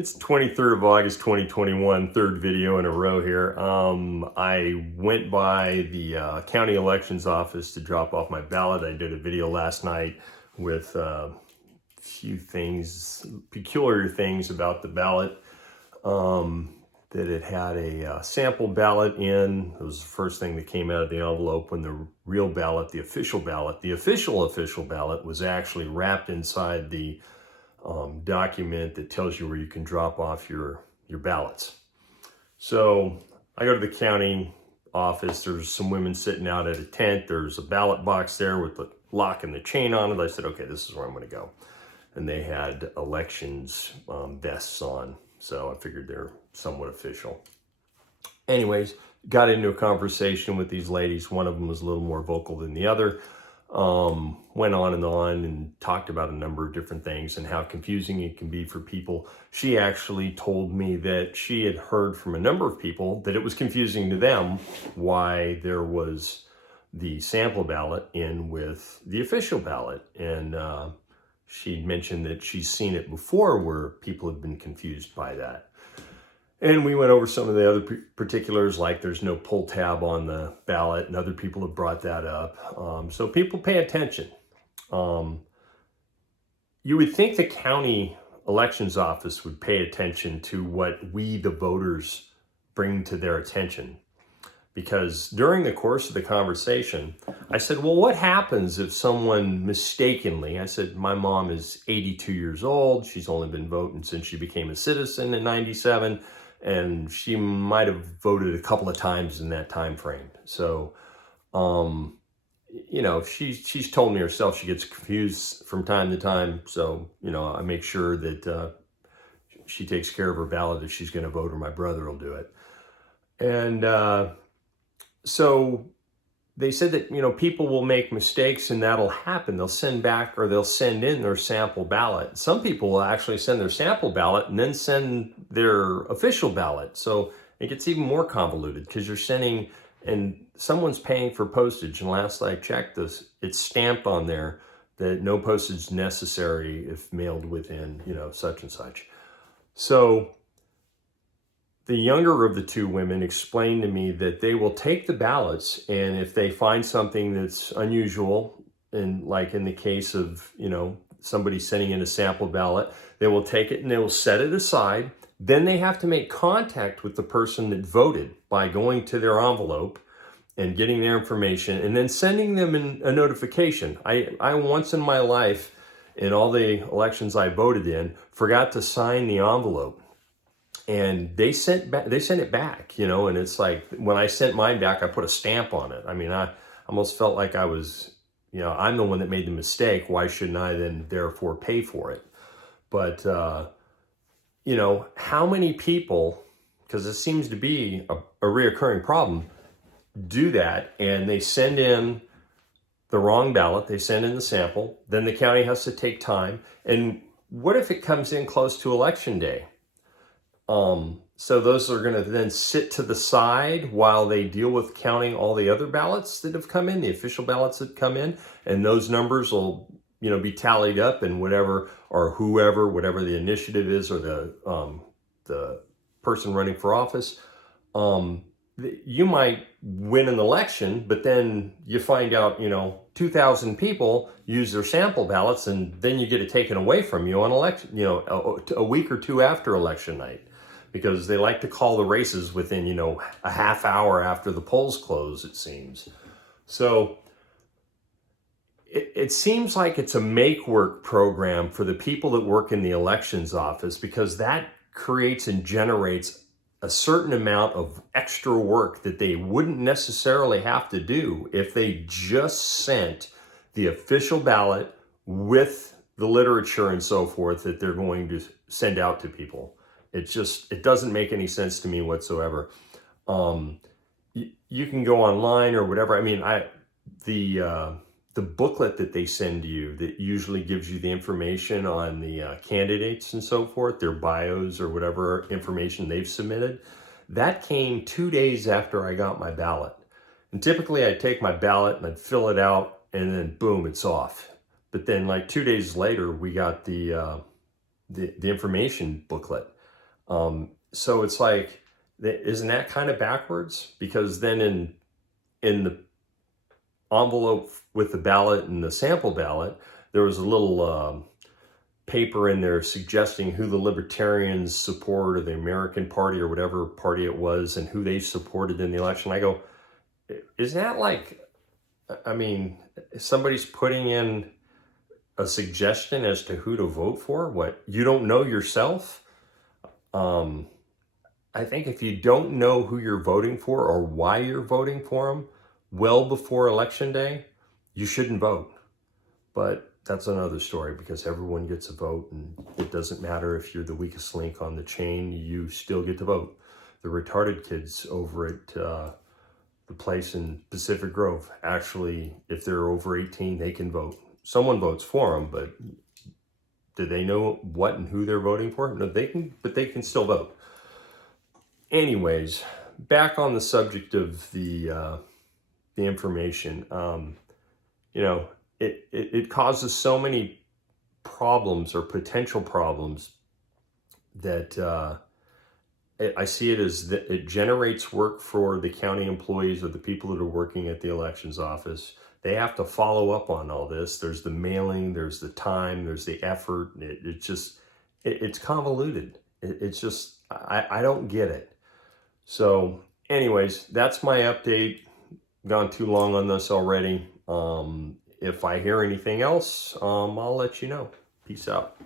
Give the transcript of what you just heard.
It's 23rd of August, 2021, third video in a row here. I went by the county elections office to drop off my ballot. I did a video last night with a few things, peculiar things about the ballot. That it had a sample ballot in. It was the first thing that came out of the envelope when the real ballot, the official ballot was actually wrapped inside the document that tells you where you can drop off your ballots. So I go to the county office. There's some women sitting out at a tent. There's a ballot box there with the lock and the chain on it. I said, okay, this is where I'm going to go. And they had elections vests on. So I figured they're somewhat official. Anyways, got into a conversation with these ladies. One of them was a little more vocal than the other. Went on and talked about a number of different things and how confusing it can be for people. She actually told me that she had heard from a number of people that it was confusing to them why there was the sample ballot in with the official ballot. And she mentioned that she's seen it before where people have been confused by that. And we went over some of the other particulars, like there's no pull tab on the ballot, and other people have brought that up. So people pay attention. You would think the county elections office would pay attention to what we, the voters, bring to their attention. Because during the course of the conversation, I said, well, what happens if someone mistakenly, I said, my mom is 82 years old. She's only been voting since she became a citizen in 97. And she might have voted a couple of times in that time frame. So, you know, she's told me herself she gets confused from time to time. So, you know, I make sure that she takes care of her ballot if she's going to vote, or my brother will do it. And so they said that, you know, people will make mistakes and that'll happen. They'll send back or they'll send in their sample ballot. Some people will actually send their sample ballot and then send their official ballot. So it gets even more convoluted because you're sending, and someone's paying for postage. And last I checked this, it's stamped on there that no postage necessary if mailed within, you know, such and such. So the younger of the two women explained to me that they will take the ballots, and if they find something that's unusual, and like in the case of, you know, somebody sending in a sample ballot, they will take it and they will set it aside. Then they have to make contact with the person that voted by going to their envelope and getting their information and then sending them a notification. I once in my life, in all the elections I voted in, forgot to sign the envelope. And they sent it back, you know, and it's like when I sent mine back, I put a stamp on it. I mean, I almost felt like I was, you know, I'm the one that made the mistake. Why shouldn't I then therefore pay for it? But, you know, how many people, because it seems to be a reoccurring problem, do that and they send in the wrong ballot, they send in the sample, then the county has to take time. And what if it comes in close to election day? So those are going to then sit to the side while they deal with counting all the other ballots that have come in, the official ballots that come in, and those numbers will, you know, be tallied up, and whatever the initiative is, or the person running for office, you might win an election, but then you find out, you know, 2,000 people use their sample ballots, and then you get it taken away from you on election, you know, a week or two after election night. Because they like to call the races within, you know, a half hour after the polls close, it seems. So it seems like it's a make-work program for the people that work in the elections office, because that creates and generates a certain amount of extra work that they wouldn't necessarily have to do if they just sent the official ballot with the literature and so forth that they're going to send out to people. It doesn't make any sense to me whatsoever. You can go online or whatever. I mean, the booklet that they send you that usually gives you the information on the candidates and so forth, their bios or whatever information they've submitted, that came 2 days after I got my ballot. And typically I'd take my ballot and I'd fill it out and then boom, it's off. But then like 2 days later, we got the information booklet. So it's like, isn't that kind of backwards? Because then in the envelope with the ballot and the sample ballot, there was a little paper in there suggesting who the Libertarians support, or the American Party, or whatever party it was, and who they supported in the election. I go, is that like, I mean, somebody's putting in a suggestion as to who to vote for? What, you don't know yourself? I think if you don't know who you're voting for or why you're voting for them well before election day, you shouldn't vote. But that's another story, because everyone gets a vote, and it doesn't matter if you're the weakest link on the chain, you still get to vote. The retarded kids over at the place in Pacific Grove, actually, if they're over 18, they can vote. Someone votes for them, but do they know what and who they're voting for? No, they can, but they can still vote. Anyways, back on the subject of the information, you know, it causes so many problems, or potential problems, that I see it as that it generates work for the county employees, or the people that are working at the elections office. They have to follow up on all this. There's the mailing, there's the time, there's the effort. It's convoluted. It's just, I don't get it. So anyways, that's my update. Gone too long on this already. If I hear anything else, I'll let you know. Peace out.